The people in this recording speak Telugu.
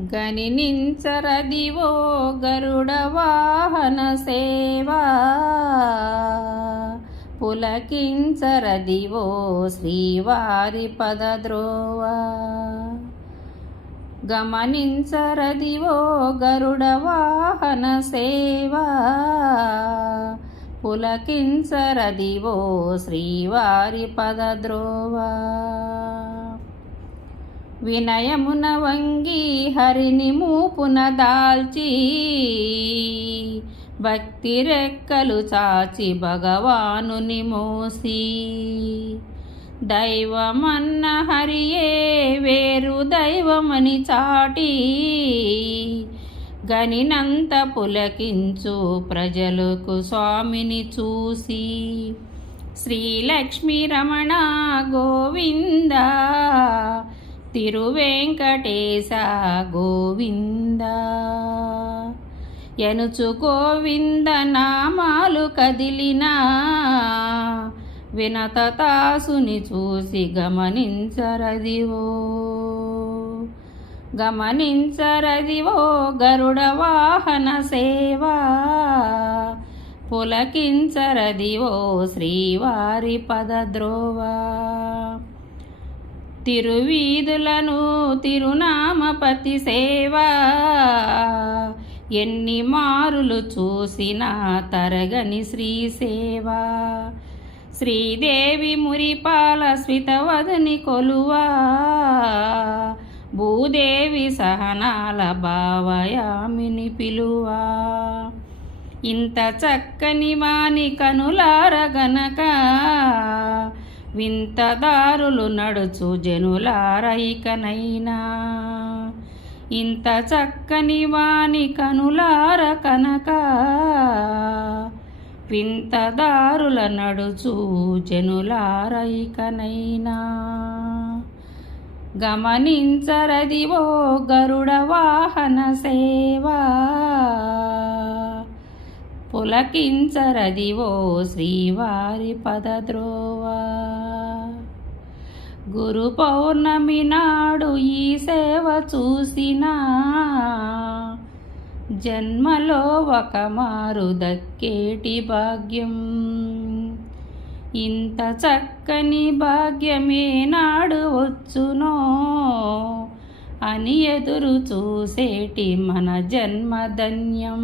గనినించరదివో గరుడ వాహన సేవా. పులకించరదివో శ్రీవారి పదద్రోవా. గమనించరదివో గరుడ వాహన సేవా. పులకించరదివో శ్రీవారి పదద్రోవా. వినయమున వంగి హరిని మూపున దాల్చి భక్తి రెక్కలు చాచి భగవానుని మోసి. దైవమన్న హరియే వేరు దైవమని చాటి గనినంత పులకించు ప్రజలకు స్వామిని చూసి. శ్రీలక్ష్మీ రమణ గోవింద తిరువెంకటేశ గోవింద. ఎనుచు గోవింద నామాలు కదిలినా. వినత తాసుని చూసి గమనించరదివో. గమనించరదివో గరుడ వాహన సేవా. పులకించరదివో శ్రీవారి పదద్రోవా తిరువీధులను తిరునామపతి సేవ. ఎన్ని మారులు చూసినా తరగని శ్రీసేవ శ్రీదేవి మురిపాల స్వితవదుని కొలువా. భూదేవి సహనాల భావయామిని పిలువా. ఇంత చక్కని వాని కనులార గనక వింతదారులు నడుచు జనులారైకనైనా ఇంత చక్కని వాని కనులార కనక. వింతదారుల నడుచు జనులారైకనైనా గమనించరదివో గరుడ వాహన సేవా. పులకించరదివో శ్రీవారి పదద్రోవా. గురు పౌర్ణమి నాడు ఈ సేవ చూసిన. జన్మలో ఒక మారు దక్కేటి భాగ్యం. ఇంత చక్కని భాగ్యమే నాడు వచ్చునో అని ఎదురు చూసేటి మన జన్మధన్యం.